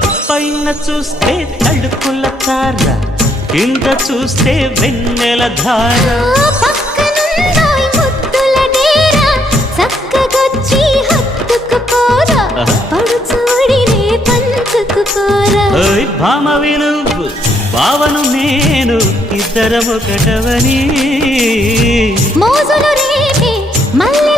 పైన చూస్తే తడుకుల తార, కింద చూస్తే వెన్నెల ధార. పక్కనుందోయ్ ముద్దుల డేరా, చక్కగొచ్చి హత్తుకుపోరా, పడుచూడినే పంచుకుపోరా. ఓయ్ భామ వినువ్వు, భావను నేను, ఇద్దరమొకటవని. మోజులు రేపే మల్లె